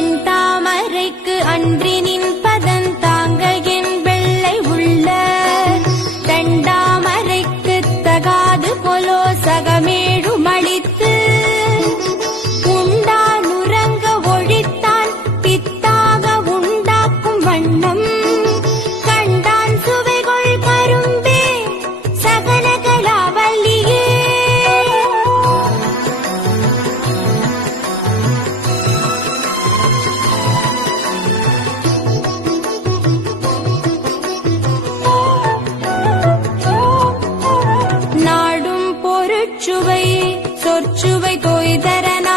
வெண்தாமரைக்கு அன்றினின் பதம் தாங்க என் வெள்ளை உள்ள தண்டாமரைக்கு தகாது கொலோ சகமேடு மளித்து உண்டான் உறங்க ஒழித்தான் பித்தாக உண்டாக்கும் வண்ணம் கண்டான் சுவைகொள் கரும்பே சகலகலாவல்லியே. நாடும் பொருட்சுவை சொற்சுவை தோய்தரனா